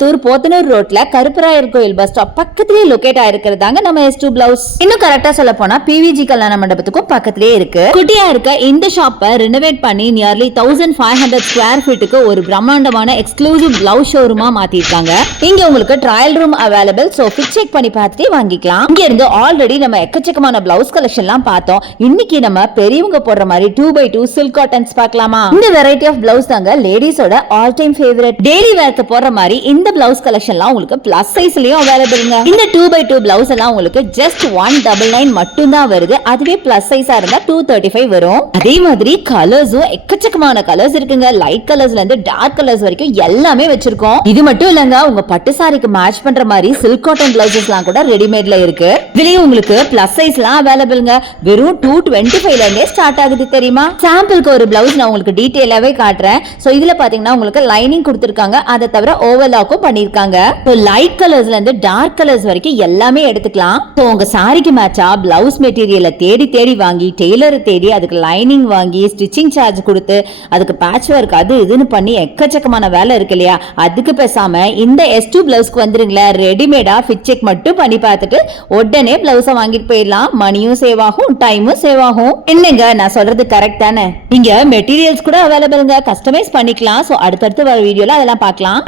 கோயம்புத்தூர் போத்தனூர் ரோட்ல கருப்பராயர் கோயில் bus stop பக்கத்திலேயே லொகேட் ஆயிருக்கிறதாங்க நம்ம S2 பிளவுஸ். இன்னும் கரெக்டா சொல்ல போனா PVG கல்யாண மண்டபத்துக்கும் பக்கத்திலேயே இருக்கு. குட்டியா இருக்க இந்த ஷாப்பை ரெனோவேட் பண்ணி நியர்லி 1500 ஸ்கொயர் ஃபீட்டுக்கு ஒரு பிரம்மாண்டமான எக்ஸ்க்ளூசிவ் பிளவுஸ் ஷோரூமா மாத்திருக்காங்க. இங்க உங்களுக்கு trial room available, so fit check பண்ணி பார்த்துட்டு வாங்கிக்கலாம். இங்க இருந்து ஆல்ரெடி நம்ம எக்கச்சக்கமான பிளவுஸ் கலெக்ஷன்லாம் பார்த்தோம். இன்னைக்கு நம்ம பெரியவங்க போடுற மாதிரி 2x2 சில்க் காட்டன்ஸ் பார்க்கலாமா? இந்த வெரைட்டி ஆஃப் பிளவுஸ் தாங்க லேடிஸோட ஆல் டைம் ஃபேவரட். டெய்லி வேர்க்கு போடுற மாதிரி இந்த பிளவுஸ் கலெக்ஷன்லாம் உங்களுக்கு பிளஸ் சைஸ்லயும் அவைலபிள்ங்க. இந்த 2x2 பிளவுஸ் எல்லாம் உங்களுக்கு ஜஸ்ட் 199 மட்டும் தான் வருது. அதுவே பிளஸ் சைஸா இருந்தா 235 வரும். அதே மாதிரி கலர்ஸும் எக்கச்சக்கமான கலர்ஸ் இருக்குங்க. லைட் கலர்ஸ்ல இருந்து டார்க் கலர்ஸ் வரைக்கும் எல்லாமே வச்சிருக்கோம். இது மட்டும் இல்லங்க, உங்க பட்டு சாரிக்கு மேட்ச் பண்ற மாதிரி சில்க் காட்டன் பிளவுசஸ்லாம் கூட ரெடிமேட்ல இருக்கு. இதுலயும் உங்களுக்கு பிளஸ் சைஸ்லாம் அவைலபிள்ங்க. வெறும் 225ல இருந்தே ஸ்டார்ட் ஆகுது தெரியுமா? சாம்பிளுக்கு ஒரு பிளவுஸ் நான் உங்களுக்கு டீடைலாவே காட்டுறேன். சோ இதுல பாத்தீங்கன்னா உங்களுக்கு லைனிங் கொடுத்திருக்காங்க. அதை தவிர ஓவர்லாக்கும் பண்ணிருக்காங்க. லைட் கலர்ஸ்ல இருந்து டார்க் கலர்ஸ் வரைக்கும் எல்லாமே எடுத்துக்கலாம். உங்க சாரிக்கு மேட்சா பிளவுஸ் மெட்டீரியலை தேடி தேடி வாங்கி டெய்லரை தேடி அதுக்கு லைனிங் வாங்கி ஸ்டிச்சிங் சார்ஜ் கொடுத்து அதுக்கு பேட்ச் ஒர்க் அது இதுன்னு பண்ணி எக்கச்சக்கமான வேலை இருக்கு இல்லையா? அதுக்கு பேசாம இந்த S2 பிளவுஸ்க்கு வந்துருங்களேன். ரெடிமேடா ஃபிட் செக் மட்டும் பண்ணி பார்த்துட்டு உடனே பிளவுஸை வாங்கிட்டு போயிடலாம். மணியும் சேவ் ஆகும், டைமும் சேவ் ஆகும். என்னங்க நான் சொல்றது கரெக்ட் தானே? இங்க மெட்டீரியல்ஸ் கூட அவைலபிள்ங்க, கஸ்டமைஸ் பண்ணிக்கலாம். சோ அடுத்தடுத்து வர வீடியோல அதெல்லாம் பார்க்கலாம்.